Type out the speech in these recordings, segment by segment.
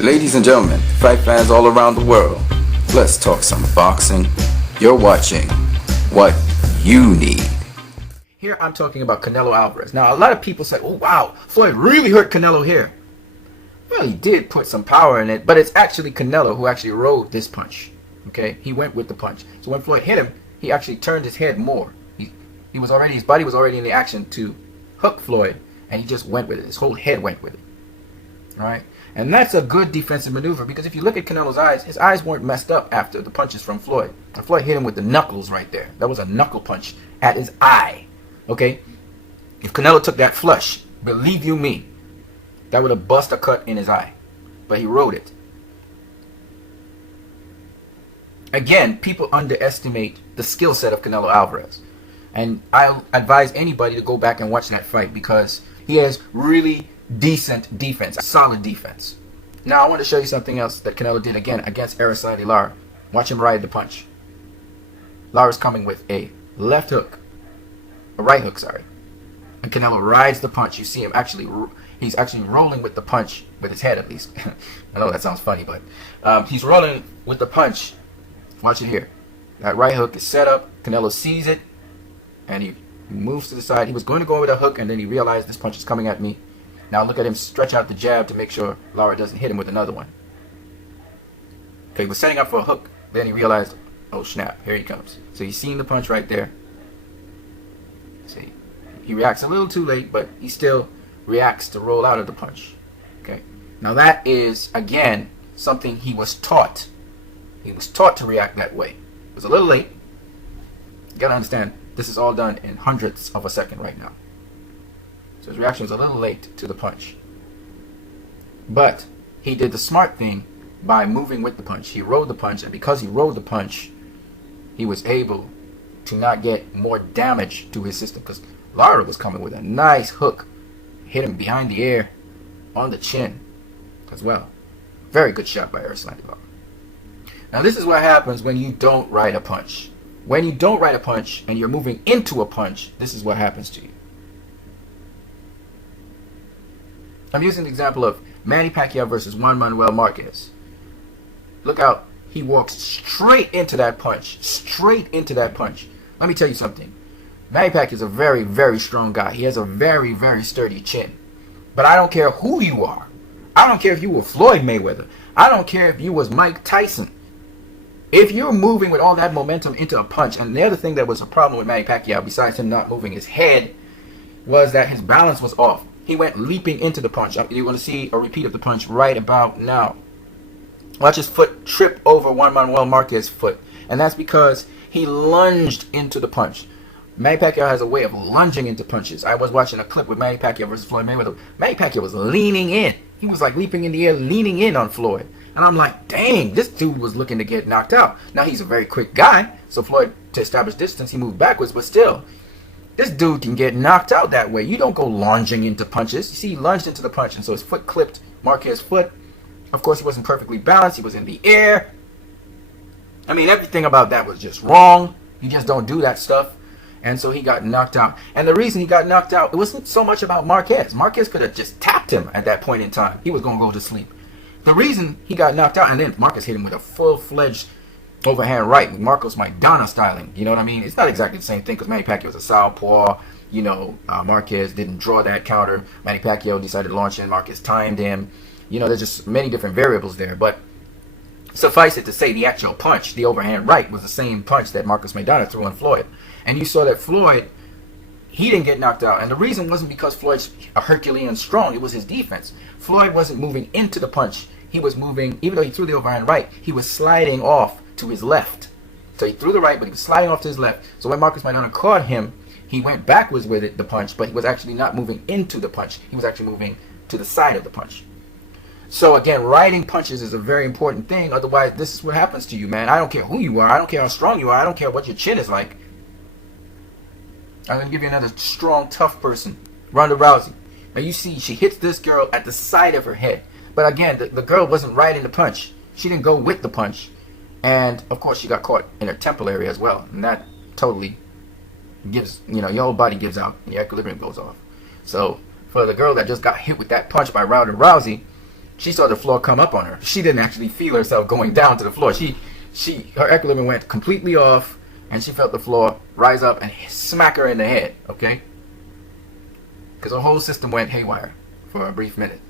Ladies and gentlemen, fight fans all around the world, let's talk some boxing. You're watching What You Need. Here I'm talking about Canelo Alvarez. Now, a lot of people say, oh wow, Floyd really hurt Canelo here. Well, he did put some power in it, but it's actually Canelo who actually rode this punch. Okay, he went with the punch. So when Floyd hit him, he actually turned his head more. His body was already in the action to hook Floyd, and he just went with it. His whole head went with it. All right, and that's a good defensive maneuver, because if you look at Canelo's eyes, his eyes weren't messed up after the punches from Floyd. And Floyd hit him with the knuckles right there. That was a knuckle punch at his eye. Okay, if Canelo took that flush, believe you me, that would have bust a cut in his eye. But he rode it. Again, people underestimate the skill set of Canelo Alvarez. And I advise anybody to go back and watch that fight, because he has really decent defense, solid defense. Now I want to show you something else that Canelo did again against Lara. Watch him ride the punch. Lara's coming with a left hook, a right hook, sorry. And Canelo rides the punch. You see him he's actually rolling with the punch, with his head at least. I know that sounds funny, but he's rolling with the punch. Watch it here. That right hook is set up. Canelo sees it, and he moves to the side. He was going to go with a hook, and then he realized this punch is coming at me. Now look at him stretch out the jab to make sure Lara doesn't hit him with another one. Okay, he was setting up for a hook. Then he realized, oh snap, here he comes. So he's seen the punch right there. See, he reacts a little too late, but he still reacts to roll out of the punch. Okay, now that is, again, something he was taught. He was taught to react that way. It was a little late. You gotta understand, this is all done in hundredths of a second right now. So his reaction was a little late to the punch. But he did the smart thing by moving with the punch. He rode the punch, and because he rode the punch, he was able to not get more damage to his system, because Lara was coming with a nice hook. Hit him behind the ear, on the chin as well. Very good shot by Lara. Now this is what happens when you don't ride a punch. When you don't ride a punch and you're moving into a punch, this is what happens to you. I'm using the example of Manny Pacquiao versus Juan Manuel Marquez. Look out. He walks straight into that punch. Straight into that punch. Let me tell you something. Manny Pacquiao is a very, very strong guy. He has a very, very sturdy chin. But I don't care who you are. I don't care if you were Floyd Mayweather. I don't care if you was Mike Tyson. If you're moving with all that momentum into a punch, and the other thing that was a problem with Manny Pacquiao, besides him not moving his head, was that his balance was off. He went leaping into the punch. You're going to see a repeat of the punch right about now. Watch his foot trip over Juan Manuel Marquez's foot. And that's because he lunged into the punch. Manny Pacquiao has a way of lunging into punches. I was watching a clip with Manny Pacquiao versus Floyd Mayweather. Manny Pacquiao was leaning in. He was like leaping in the air, leaning in on Floyd. And I'm like, dang, this dude was looking to get knocked out. Now, he's a very quick guy. So Floyd, to establish distance, he moved backwards. But still, this dude can get knocked out that way. You don't go lunging into punches. You see, he lunged into the punch, and so his foot clipped Marquez's foot. Of course, he wasn't perfectly balanced. He was in the air. I mean, everything about that was just wrong. You just don't do that stuff. And so he got knocked out. And the reason he got knocked out, it wasn't so much about Marquez. Marquez could have just tapped him at that point in time. He was going to go to sleep. The reason he got knocked out, and then Marquez hit him with a full-fledged overhand right, Marcos Maidana styling. You know what I mean? It's not exactly the same thing, because Manny Pacquiao was a southpaw. You know, Marquez didn't draw that counter. Manny Pacquiao decided to launch in. Marquez timed him. You know, there's just many different variables there. But suffice it to say, the actual punch, the overhand right, was the same punch that Marcos Maidana threw on Floyd. And you saw that Floyd, he didn't get knocked out. And the reason wasn't because Floyd's a Herculean strong. It was his defense. Floyd wasn't moving into the punch. He was moving, even though he threw the overhand right, he was sliding off to his left. So he threw the right, but he was sliding off to his left. So when Marcos Maidana caught him, he went backwards with it, the punch, but he was actually not moving into the punch. He was actually moving to the side of the punch. So again, riding punches is a very important thing. Otherwise, this is what happens to you, man. I don't care who you are. I don't care how strong you are. I don't care what your chin is like. I'm going to give you another strong, tough person. Ronda Rousey. Now you see, she hits this girl at the side of her head. But again, the girl wasn't riding the punch. She didn't go with the punch. And, of course, she got caught in her temple area as well. And that totally gives, you know, your whole body gives out and your equilibrium goes off. So, for the girl that just got hit with that punch by Ronda Rousey, she saw the floor come up on her. She didn't actually feel herself going down to the floor. Her equilibrium went completely off, and she felt the floor rise up and smack her in the head, okay? Because her whole system went haywire for a brief minute.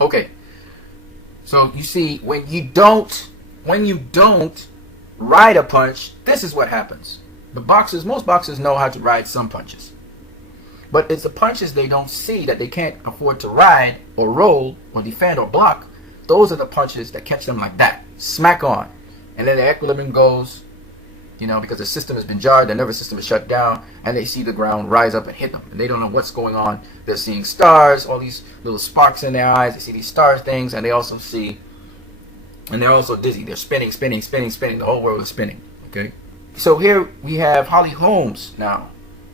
Okay, so you see, when you don't ride a punch, this is what happens. Most boxers know how to ride some punches. But it's the punches they don't see that they can't afford to ride or roll or defend or block. Those are the punches that catch them like that. Smack on. And then the equilibrium goes, because the system has been jarred, the nervous system is shut down, and they see the ground rise up and hit them. And they don't know what's going on. They're seeing stars, all these little sparks in their eyes. They see these star things, and they're also dizzy. They're spinning. The whole world is spinning. Okay? So here we have Holm now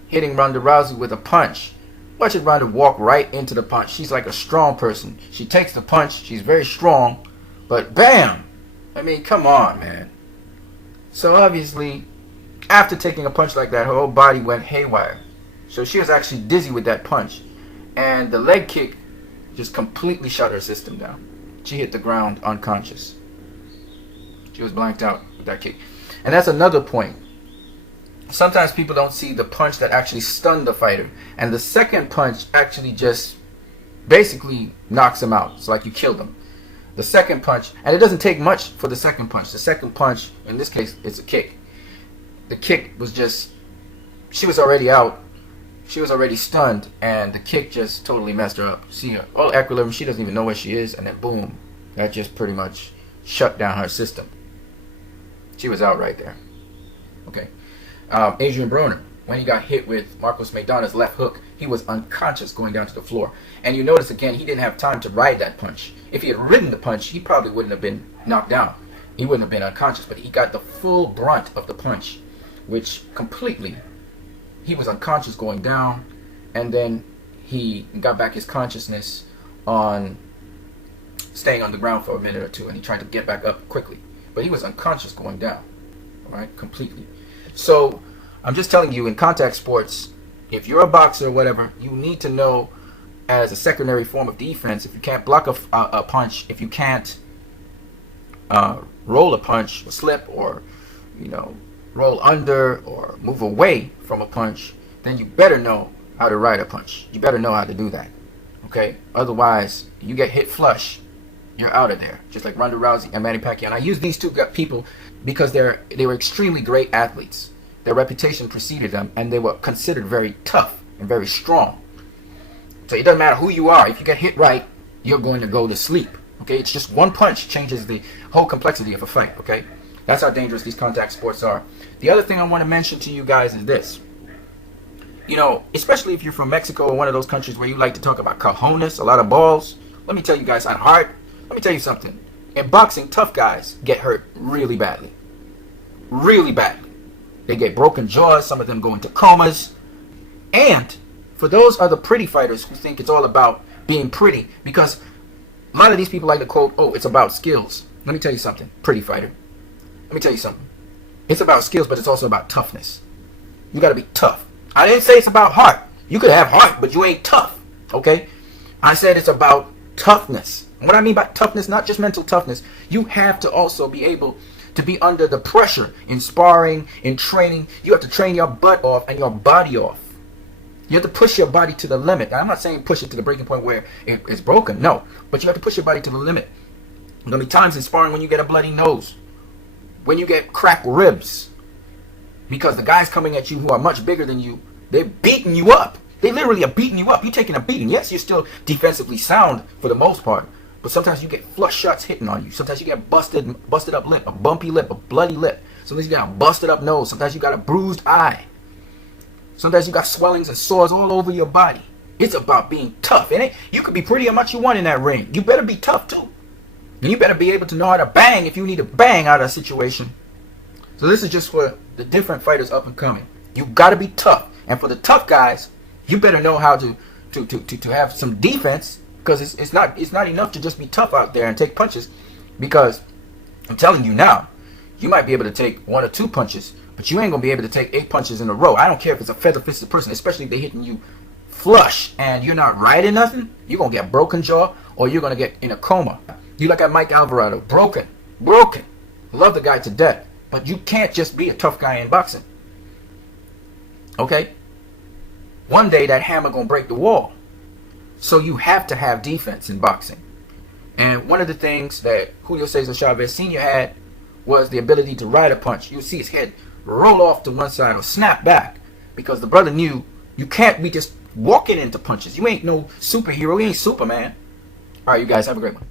hitting Ronda Rousey with a punch. Watch it, Ronda walk right into the punch. She's like a strong person. She takes the punch. She's very strong. But bam! I mean, come on, man. So obviously, after taking a punch like that, her whole body went haywire. So she was actually dizzy with that punch. And the leg kick just completely shut her system down. She hit the ground unconscious. She was blanked out with that kick. And that's another point. Sometimes people don't see the punch that actually stunned the fighter. And the second punch actually just basically knocks him out. It's like you killed him. The second punch, and it doesn't take much for the second punch. The second punch, in this case, it's a kick. The kick was just, she was already out. She was already stunned, and the kick just totally messed her up. See, all equilibrium, she doesn't even know where she is, and then boom, that just pretty much shut down her system. She was out right there. Okay. Adrian Broner, when he got hit with Marcos Maidana's left hook, he was unconscious going down to the floor. And you notice again, he didn't have time to ride that punch. If he had ridden the punch, he probably wouldn't have been knocked down. He wouldn't have been unconscious, but he got the full brunt of the punch, which completely, he was unconscious going down, and then he got back his consciousness on staying on the ground for a minute or two, and he tried to get back up quickly. But he was unconscious going down, all right, completely. So I'm just telling you, in contact sports, if you're a boxer or whatever, you need to know, as a secondary form of defense, if you can't block a punch, if you can't roll a punch or slip or roll under or move away from a punch, then you better know how to ride a punch. You better know how to do that. Okay? Otherwise, you get hit flush, you're out of there. Just like Ronda Rousey and Manny Pacquiao. And I use these two people because they were extremely great athletes. Their reputation preceded them, and they were considered very tough and very strong. So it doesn't matter who you are. If you get hit right, you're going to go to sleep. Okay? It's just one punch changes the whole complexity of a fight. Okay? That's how dangerous these contact sports are. The other thing I want to mention to you guys is this. Especially if you're from Mexico or one of those countries where you like to talk about cojones, a lot of balls. Let me tell you guys on heart. Let me tell you something. In boxing, tough guys get hurt really badly. Really badly. They get broken jaws. Some of them go into comas. And for those other pretty fighters who think it's all about being pretty, because a lot of these people like to quote, oh, it's about skills. Let me tell you something, pretty fighter. Let me tell you something. It's about skills, but it's also about toughness. You got to be tough. I didn't say it's about heart. You could have heart, but you ain't tough. Okay? I said it's about toughness. And what I mean by toughness, not just mental toughness. You have to also be able to be under the pressure in sparring, in training. You have to train your butt off and your body off. You have to push your body to the limit. Now, I'm not saying push it to the breaking point where it's broken. No. But you have to push your body to the limit. There's going to be times in sparring when you get a bloody nose. When you get cracked ribs. Because the guys coming at you who are much bigger than you, they're beating you up. They literally are beating you up. You're taking a beating. Yes, you're still defensively sound for the most part. But sometimes you get flush shots hitting on you. Sometimes you get busted up lip, a bumpy lip, a bloody lip. Sometimes you got a busted up nose. Sometimes you got a bruised eye. Sometimes you got swellings and sores all over your body. It's about being tough, innit? You could be pretty how much you want in that ring. You better be tough too. And you better be able to know how to bang if you need to bang out of a situation. So this is just for the different fighters up and coming. You got to be tough. And for the tough guys, you better know how to have some defense, because it's not enough to just be tough out there and take punches. Because I'm telling you now, you might be able to take 1 or 2 punches, but you ain't going to be able to take 8 punches in a row. I don't care if it's a feather-fisted person, especially if they're hitting you flush and you're not riding nothing, you're going to get broken jaw or you're going to get in a coma. You look at Mike Alvarado, broken. Love the guy to death. But you can't just be a tough guy in boxing. Okay? One day that hammer going to break the wall. So you have to have defense in boxing. And one of the things that Julio Cesar Chavez Sr. had was the ability to ride a punch. You see his head roll off to one side or snap back because the brother knew you can't be just walking into punches. You ain't no superhero. You ain't Superman. All right, you guys have a great one.